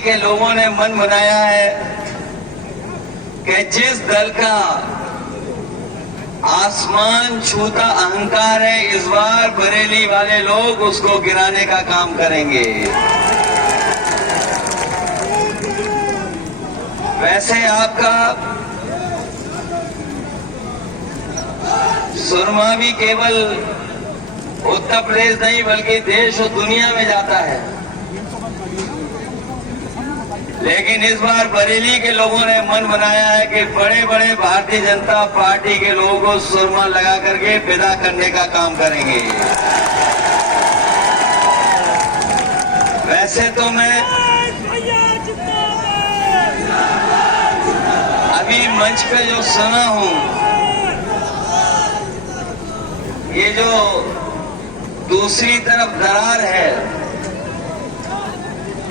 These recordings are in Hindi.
के लोगों ने मन बनाया है कि जिस दल का आसमान छूता अहंकार है, इस बार बरेली वाले लोग उसको गिराने का काम करेंगे। वैसे आपका सुरमा भी केवल उत्तर प्रदेश नहीं बल्कि देश और दुनिया में जाता है, लेकिन इस बार बरेली के लोगों ने मन बनाया है कि बड़े बड़े भारतीय जनता पार्टी के लोगों को सुरमा लगा करके विदा करने का काम करेंगे। वैसे तो मैं अभी मंच पे जो सुना हूं, ये जो दूसरी तरफ दरार है,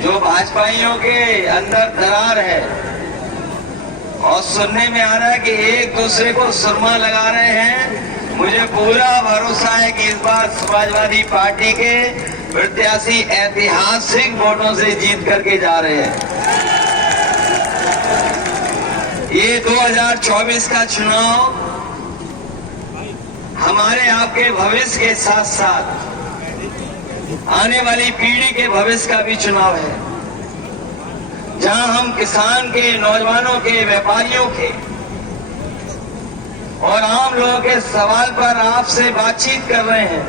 जो भाजपाइयों के अंदर दरार है, और सुनने में आ रहा है कि एक दूसरे को सुरमा लगा रहे हैं, मुझे पूरा भरोसा है कि इस बार समाजवादी पार्टी के प्रत्याशी ऐतिहासिक वोटों से जीत करके जा रहे हैं। ये 2024 का चुनाव हमारे आपके भविष्य के साथ साथ आने वाली पीढ़ी के भविष्य का भी चुनाव है, जहां हम किसान के, नौजवानों के, व्यापारियों के और आम लोगों के सवाल पर आपसे बातचीत कर रहे हैं।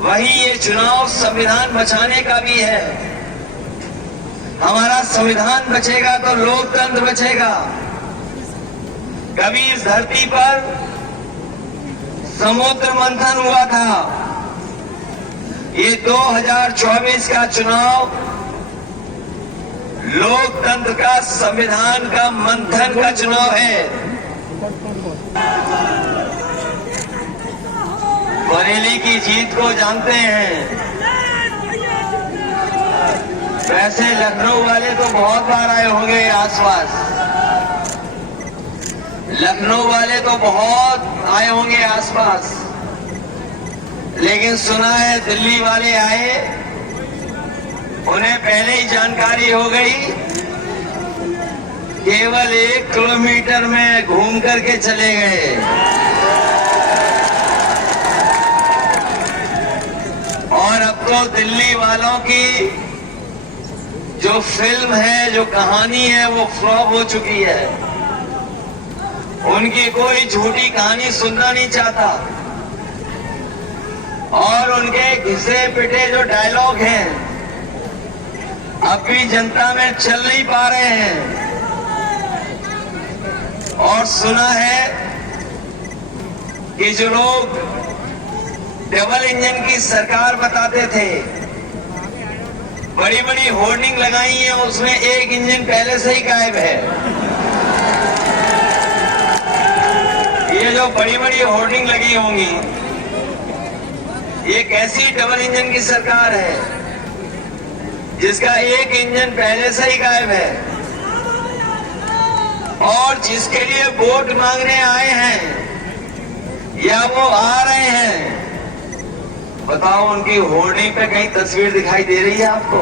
वहीं ये चुनाव संविधान बचाने का भी है। हमारा संविधान बचेगा तो लोकतंत्र बचेगा। कभी इस धरती पर समुद्र मंथन हुआ था, ये 2024 का चुनाव लोकतंत्र का, संविधान का मंथन का चुनाव है। बरेली की जीत को जानते हैं। वैसे लखनऊ वाले तो बहुत बार आए होंगे आसपास, लखनऊ वाले तो बहुत आए होंगे आसपास, लेकिन सुना है दिल्ली वाले आए, उन्हें पहले ही जानकारी हो गई, केवल 1 किलोमीटर में घूम करके चले गए। और अब तो दिल्ली वालों की जो फिल्म है, जो कहानी है, वो फ्लॉप हो चुकी है। उनकी कोई झूठी कहानी सुनना नहीं चाहता, और उनके घिसे पिटे जो डायलॉग हैं अब भी जनता में चल नहीं पा रहे हैं। और सुना है कि जो लोग डबल इंजन की सरकार बताते थे, बड़ी बड़ी होर्डिंग लगाई है, उसमें एक इंजन पहले से ही गायब है। ये जो बड़ी बड़ी होर्डिंग लगी होंगी, ये कैसी डबल इंजन की सरकार है जिसका एक इंजन पहले से ही गायब है, और जिसके लिए वोट मांगने आए हैं या वो आ रहे हैं, बताओ उनकी होर्डिंग पे कहीं तस्वीर दिखाई दे रही है आपको?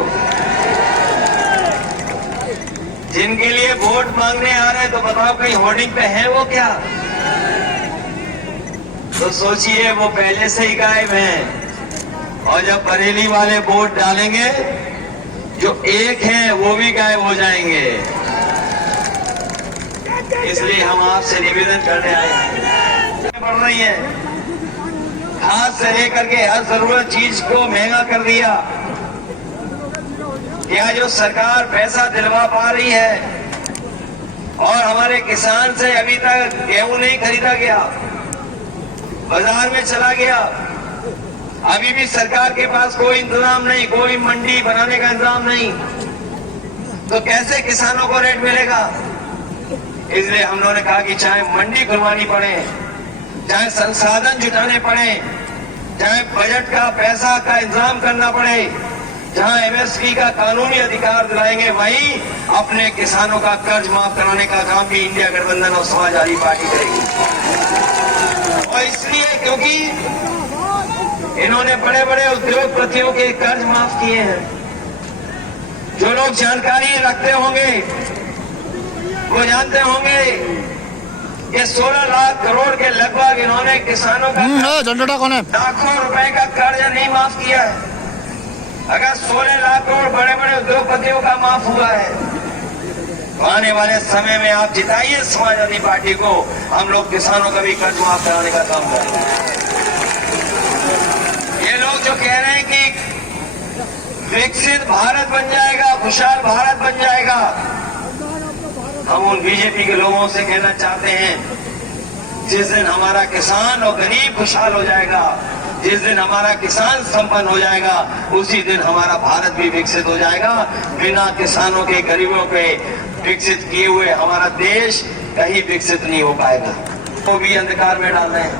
जिनके लिए वोट मांगने आ रहे हैं, तो बताओ कहीं होर्डिंग पे है वो क्या? तो सोचिए वो पहले से ही गायब हैं, और जब बरेली वाले वोट डालेंगे, जो एक हैं वो भी गायब हो जाएंगे। इसलिए हम आपसे निवेदन करने आए हैं। बढ़ रही है, खाद से लेकर के हर जरूरत चीज को महंगा कर दिया। क्या जो सरकार पैसा दिलवा पा रही है, और हमारे किसान से अभी तक गेहूं नहीं खरीदा गया, बाजार में चला गया, अभी भी सरकार के पास कोई इंतजाम नहीं, कोई मंडी बनाने का इंतजाम नहीं, तो कैसे किसानों को रेट मिलेगा? इसलिए हम लोगों ने कहा कि चाहे मंडी खुलवानी पड़े, चाहे संसाधन जुटाने पड़े, चाहे बजट का पैसा का इंतजाम करना पड़े, जहां एमएसपी का कानूनी अधिकार दिलाएंगे, वहीं अपने किसानों का कर्ज माफ कराने का काम भी इंडिया गठबंधन और समाजवादी पार्टी करेगी। और इसलिए क्योंकि इन्होंने बड़े बड़े उद्योगपतियों के कर्ज माफ किए हैं, जो लोग जानकारी रखते होंगे वो जानते होंगे कि 16 लाख करोड़ के लगभग इन्होंने किसानों का लाखों रुपए का कर्ज नहीं माफ किया है। अगर 16 लाख करोड़ बड़े बड़े उद्योगपतियों का माफ हुआ है तो आने वाले समय में आप जिताइए समाजवादी पार्टी को, हम लोग किसानों का भी कर्ज माफ कराने का काम करेंगे। ये लोग जो कह रहे हैं कि विकसित भारत बन जाएगा, खुशहाल भारत बन जाएगा, हम उन बीजेपी के लोगों से कहना चाहते हैं जिस दिन हमारा किसान और गरीब खुशहाल हो जाएगा, जिस दिन हमारा किसान संपन्न हो जाएगा, उसी दिन हमारा भारत भी विकसित हो जाएगा। बिना किसानों के, गरीबों के विकसित किए हुए हमारा देश कहीं विकसित नहीं हो पाएगा। वो भी अंधकार में डाल रहे हैं।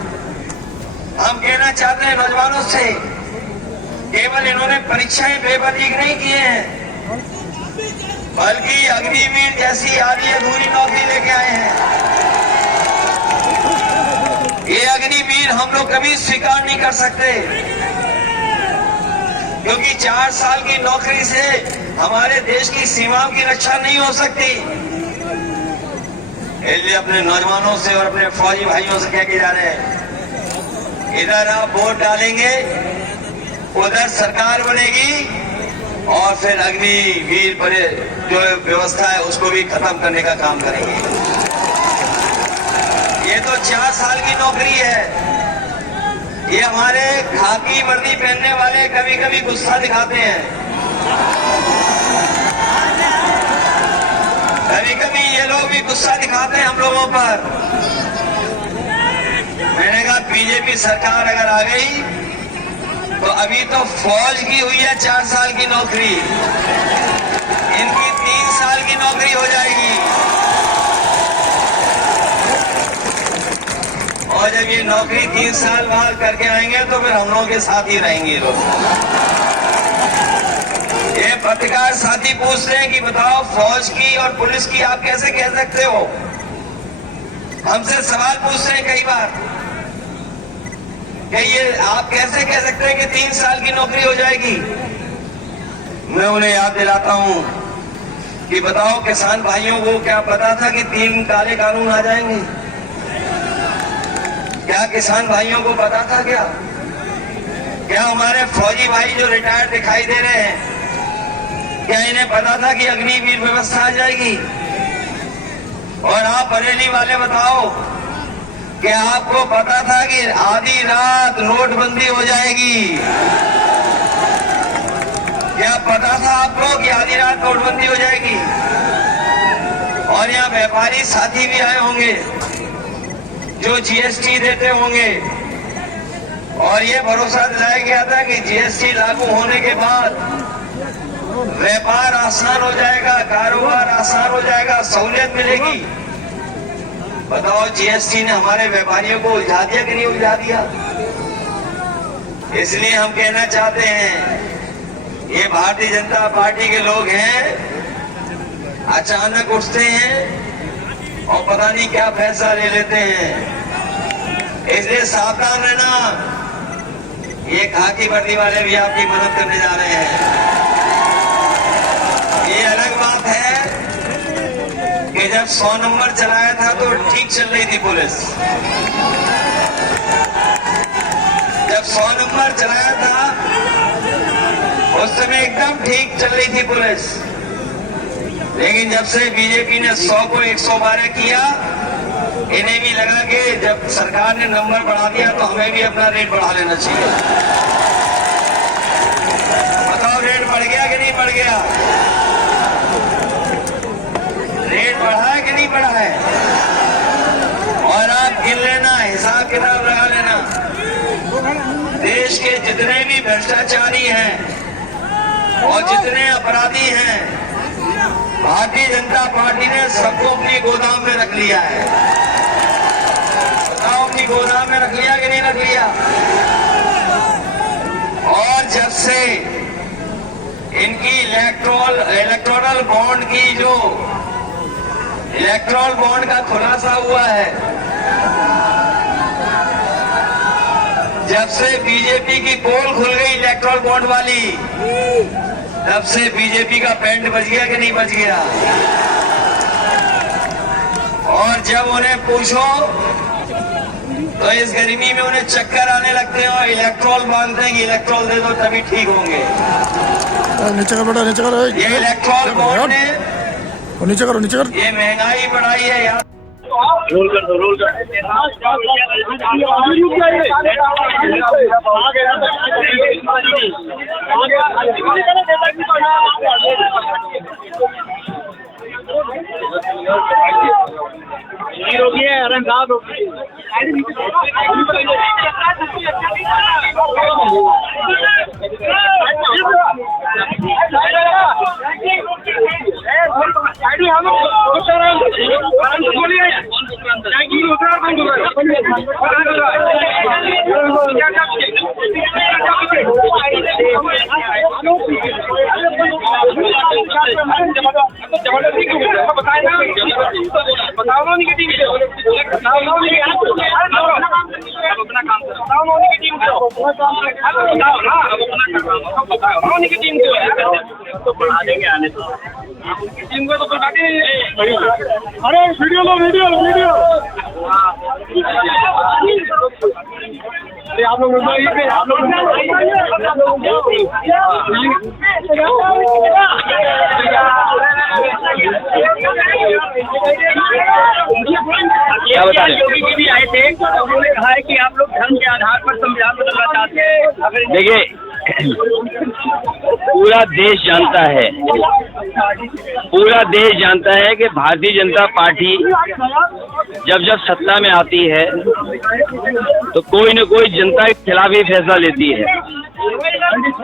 हम कहना चाहते हैं नौजवानों से, केवल इन्होंने परीक्षाएं पेपर लीक नहीं किए हैं, बल्कि अग्निवीर जैसी आधी अधूरी नौकरी लेके आए हैं। ये अग्निवीर हम लोग कभी स्वीकार नहीं कर सकते, क्योंकि 4 साल की नौकरी से हमारे देश की सीमाओं की रक्षा नहीं हो सकती। इसलिए अपने नौजवानों से और अपने फौजी भाइयों से कह के जा रहे हैं, इधर आप वोट डालेंगे, उधर सरकार बनेगी और फिर अग्निवीर पर जो व्यवस्था है उसको भी खत्म करने का काम करेंगे। ये तो 4 साल की नौकरी है। ये हमारे खाकी वर्दी पहनने वाले कभी कभी गुस्सा दिखाते हैं, कभी कभी ये लोग भी गुस्सा दिखाते हैं हम लोगों पर। मैंने कहा बीजेपी सरकार अगर आ गई तो अभी तो फौज की हुई है 4 साल की नौकरी, इनकी 3 साल की नौकरी हो जाएगी। और जब ये नौकरी 3 साल बाद करके आएंगे तो फिर हम लोगों के साथ ही रहेंगे लोग। ये पत्रकार साथी पूछते हैं कि बताओ फौज की और पुलिस की आप कैसे कह सकते हो? हमसे सवाल पूछते हैं कई बार कि ये आप कैसे कह सकते हैं कि 3 साल की नौकरी हो जाएगी? मैं उन्हें याद दिलाता हूं कि बताओ किसान भाइयों को क्या पता था कि 3 काले कानून आ जाएंगे? क्या किसान भाइयों को पता था? क्या हमारे फौजी भाई जो रिटायर्ड दिखाई दे रहे हैं, क्या इन्हें पता था कि अग्निवीर व्यवस्था आ जाएगी? और आप बरेली वाले बताओ, क्या आपको पता था कि आधी रात नोटबंदी हो जाएगी? क्या पता था आपको कि आधी रात नोटबंदी हो जाएगी? और यहाँ व्यापारी साथी भी आए होंगे जो जीएसटी देते होंगे, और ये भरोसा दिलाया गया था कि जीएसटी लागू होने के बाद व्यापार आसान हो जाएगा, कारोबार आसान हो जाएगा, सहूलियत मिलेगी। बताओ जीएसटी ने हमारे व्यापारियों को उलझा दिया कि नहीं उलझा दिया? इसलिए हम कहना चाहते हैं, ये भारतीय जनता पार्टी के लोग हैं, अचानक उठते हैं और पता नहीं क्या फैसला ले लेते हैं। इसलिए सावधान रहना। ये खाकी वर्दी वाले भी आपकी मदद करने जा रहे हैं। ये अलग बात है कि जब 100 नंबर चलाया था तो ठीक चल रही थी पुलिस। जब 100 नंबर चलाया था उस समय एकदम ठीक चल रही थी पुलिस, लेकिन जब से बीजेपी ने 100 को 112 किया, इन्हें भी लगा कि जब सरकार ने नंबर बढ़ा दिया तो हमें भी अपना रेट बढ़ा लेना चाहिए। बताओ रेट बढ़ गया कि नहीं बढ़ गया? रेट बढ़ा है कि नहीं बढ़ा है? और आप गिन लेना, हिसाब किताब लगा लेना, देश के जितने भी भ्रष्टाचारी हैं और जितने अपराधी हैं, भारतीय जनता पार्टी ने सबको अपनी गोदाम में रख लिया है। बताओ अपनी गोदाम में रख लिया कि नहीं रख लिया? और जब से इनकी इलेक्टोरल बॉन्ड की जो इलेक्टोरल बॉन्ड का खुलासा हुआ है, जब से बीजेपी की पोल खुल गई इलेक्टोरल बॉन्ड वाली, तब से बीजेपी का पैंट बच गया कि नहीं बच गया। और जब उन्हें पूछो तो इस गर्मी में उन्हें चक्कर आने लगते हैं और इलेक्ट्रॉल मांगते हैं कि इलेक्ट्रॉल दे दो तभी ठीक होंगे। नीचे कर बेटा, नीचे कर। ये इलेक्ट्रॉल बोर्ड ने नीचे करो, नीचे कर। ये महंगाई बढ़ाई है यार। रोल कर दो, रोल कर। रोकिए, आराम साहब रोकिए। तो बढ़ा देंगे आने तो टीम को तो अरे वीडियो लो, वीडियो वीडियो। आप लोग क्या बता रहे? योगी जी भी आए थे, उन्होंने कहा है कि आप लोग धर्म के आधार पर संविधान बदलना चाहते हैं। देखिए, पूरा देश जानता है कि भारतीय जनता पार्टी जब सत्ता में आती है तो कोई न कोई जनता के खिलाफ ही फैसला लेती है।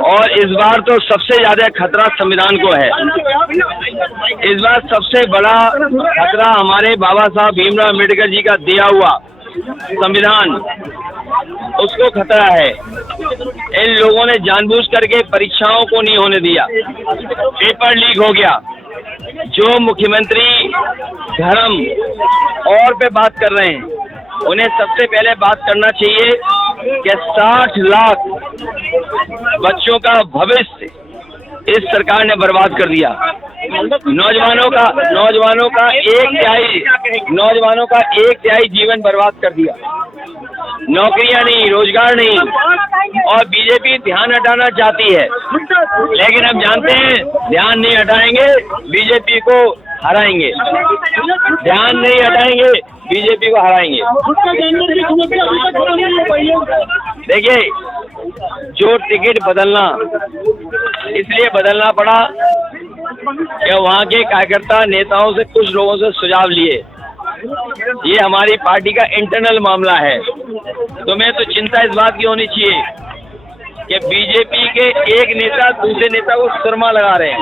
और इस बार तो सबसे ज्यादा खतरा संविधान को है। इस बार सबसे बड़ा खतरा हमारे बाबा साहब भीमराव अम्बेडकर जी का दिया हुआ संविधान, उसको खतरा है। इन लोगों ने जानबूझ करके परीक्षाओं को नहीं होने दिया, पेपर लीक हो गया। जो मुख्यमंत्री धर्म और पे बात कर रहे हैं, उन्हें सबसे पहले बात करना चाहिए कि 60 लाख बच्चों का भविष्य इस सरकार ने बर्बाद कर दिया। नौजवानों का एक तिहाई जीवन बर्बाद कर दिया। नौकरियां नहीं, रोजगार नहीं। और बीजेपी ध्यान हटाना चाहती है, लेकिन हम जानते हैं ध्यान नहीं हटाएंगे बीजेपी को हराएंगे। ध्यान नहीं हटाएंगे बीजेपी को हराएंगे। देखिए, जो टिकट बदलना इसलिए बदलना पड़ा कि वहाँ के कार्यकर्ता नेताओं से, कुछ लोगों से सुझाव लिए। ये हमारी पार्टी का इंटरनल मामला है। तुम्हें तो चिंता इस बात की होनी चाहिए कि बीजेपी के एक नेता दूसरे नेता को सुरमा लगा रहे हैं।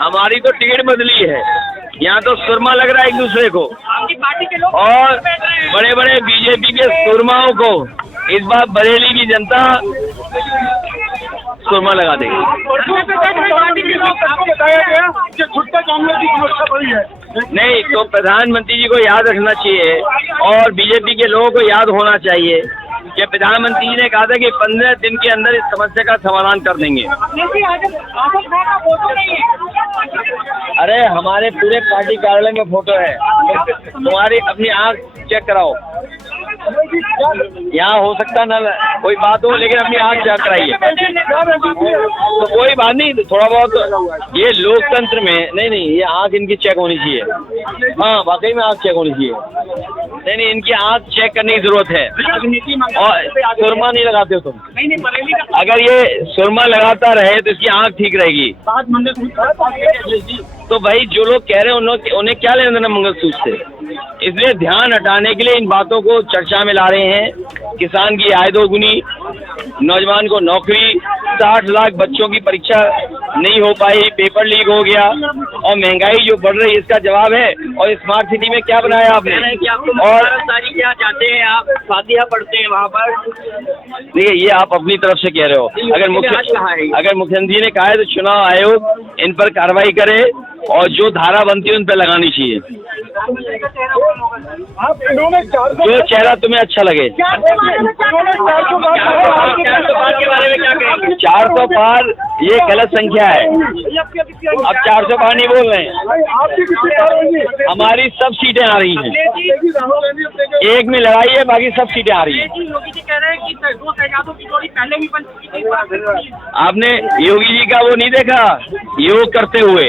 हमारी तो टिकट बदली है, यहाँ तो सुरमा लग रहा है एक दूसरे को। और बड़े बड़े बीजेपी के सुरमाओं को इस बार बरेली की जनता सुरमा लगा देगी। नहीं तो प्रधानमंत्री जी को याद रखना चाहिए और बीजेपी के लोगों को याद होना चाहिए कि प्रधानमंत्री जी ने कहा था कि 15 दिन के अंदर इस समस्या का समाधान कर देंगे। अरे हमारे पूरे पार्टी कार्यालय में फोटो है, तुम्हारी अपनी आंख चेक कराओ। यहाँ हो सकता ना कोई बात हो, लेकिन अपनी आंख चेक कराइए। तो कोई बात नहीं, थोड़ा बहुत ये लोकतंत्र में नहीं, ये आंख इनकी चेक होनी चाहिए। हाँ, वाकई में आंख चेक होनी चाहिए। नहीं, इनकी आंख चेक करने की जरूरत है। और सुरमा नहीं लगाते हो तुम? अगर ये सुरमा लगाता रहे तो इसकी आंख ठीक रहेगी। तो भाई जो लोग कह रहे हैं उन्हें क्या लेना देना मंगलसूत्र से? इसलिए ध्यान हटाने के लिए इन बातों को चर्चा में ला रहे हैं। किसान की आय दोगुनी, नौजवान को नौकरी, 60 लाख बच्चों की परीक्षा नहीं हो पाई, पेपर लीक हो गया, और महंगाई जो बढ़ रही है इसका जवाब है। और स्मार्ट सिटी में क्या बनाया आपने? और सारी क्या चाहते हैं आप? फातिहा पढ़ते हैं वहाँ पर? देखिए, ये आप अपनी तरफ से कह रहे हो। अगर मुख्यमंत्री ने कहा है तो चुनाव आयोग इन पर कार्रवाई करे और जो धारा बनती है उन पर लगानी चाहिए। जो चेहरा तुम्हें अच्छा लगे। 400 पार के बारे में क्या कहेंगे? 400 पार ये गलत संख्या है। अब 400 पार नहीं बोल रहे हैं। हमारी सब सीटें आ रही हैं, एक में लड़ाई है, बाकी सब सीटें आ रही हैं। योगी जी कह रहे हैं कि दो शहजादों की जोड़ी पहले भी बन चुकी थी। आपने योगी जी का वो नहीं देखा योग करते हुए?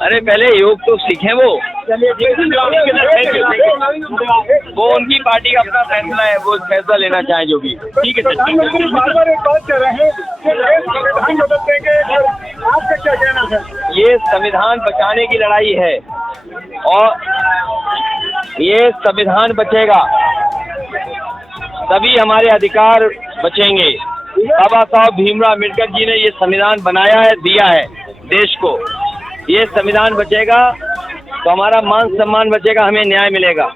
अरे पहले योग तो सीखें वो उनकी पार्टी का अपना फैसला है, वो फैसला लेना चाहे जो भी। ठीक है सर। बार-बार एक बात कर रहे हैं कि संविधान बदल देंगे, आपका क्या कहना है? ये संविधान बचाने की लड़ाई है और ये संविधान बचेगा तभी हमारे अधिकार बचेंगे। बाबा साहब भीमराव अम्बेडकर जी ने ये संविधान बनाया है, दिया है देश को। ये संविधान बचेगा तो हमारा मान सम्मान बचेगा, हमें न्याय मिलेगा।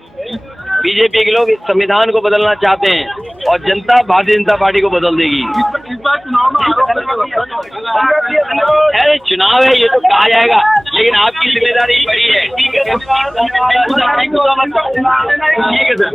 बीजेपी के लोग इस संविधान को बदलना चाहते हैं और जनता भारतीय जनता पार्टी को बदल देगी। अरे चुनाव है ये तो कहा जाएगा, लेकिन आपकी जिम्मेदारी बड़ी है। ठीक है सर।